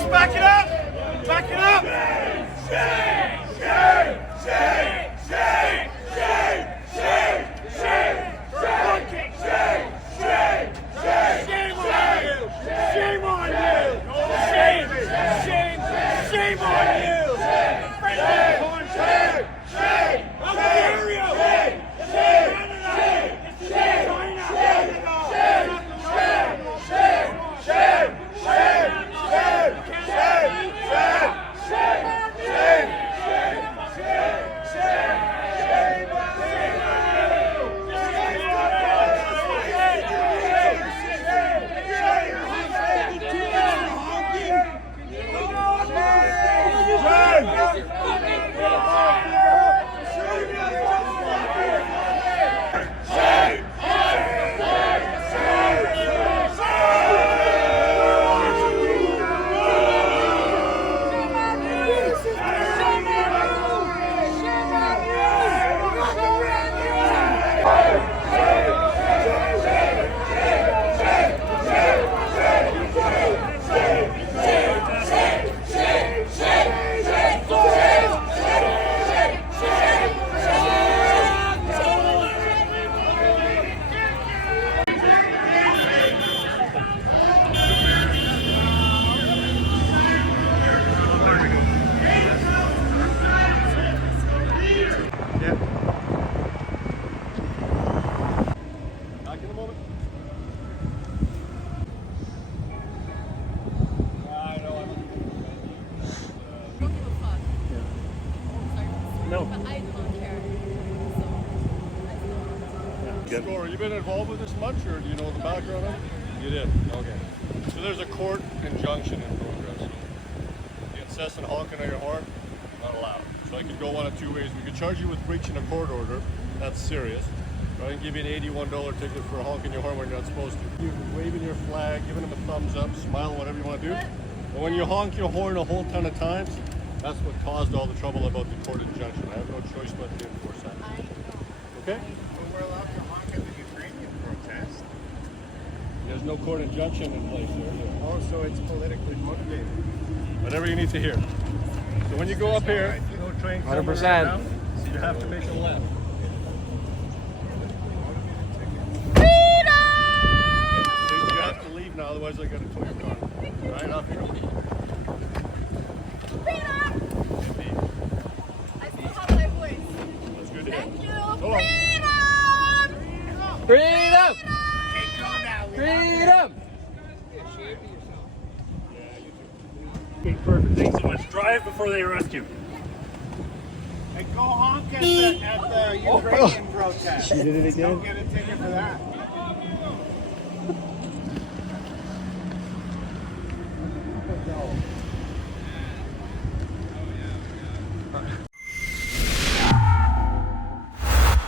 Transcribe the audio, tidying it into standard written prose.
Police, back it up! Back it up! Shame! Shame! Shame! Shame! Shame! Shame! Shame! Honking! Shame! Shame! Shame! Shame on you! Shame on you! Shame! Shame on you! Shame! Shame! How dare you! Shame! Shame! No. But I don't care. So, Score, you been involved with this much, or do you know the background of it? You did? Okay. So there's a court injunction in progress. So the incessant honking of your horn, not allowed. So I could go one of two ways. We could charge you with breaching a court order. That's serious. Or I can give you an $81 ticket for honking your horn when you're not supposed to. You're waving your flag, giving them a thumbs up, smiling, whatever you want to do. And when you honk your horn a whole ton of times, that's what caused all the trouble about the court injunction. I have no choice but to enforce that. Okay? We're allowed to honk at the Ukrainian protest. There's no court injunction in place there. Oh, so it's politically motivated. Whatever you need to hear. So when you go up here, you go train 100%. so you have to make a left. So you have to leave now, otherwise I gotta tow your car. Right up here. I still have my voice. That's good to hear. Thank you. Go on. Freedom! Hey, go now. Freedom! Okay, perfect. Thanks so much. Drive before they arrest you. Hey, go honk at the Ukrainian protest. She did it again? Don't get a ticket for that.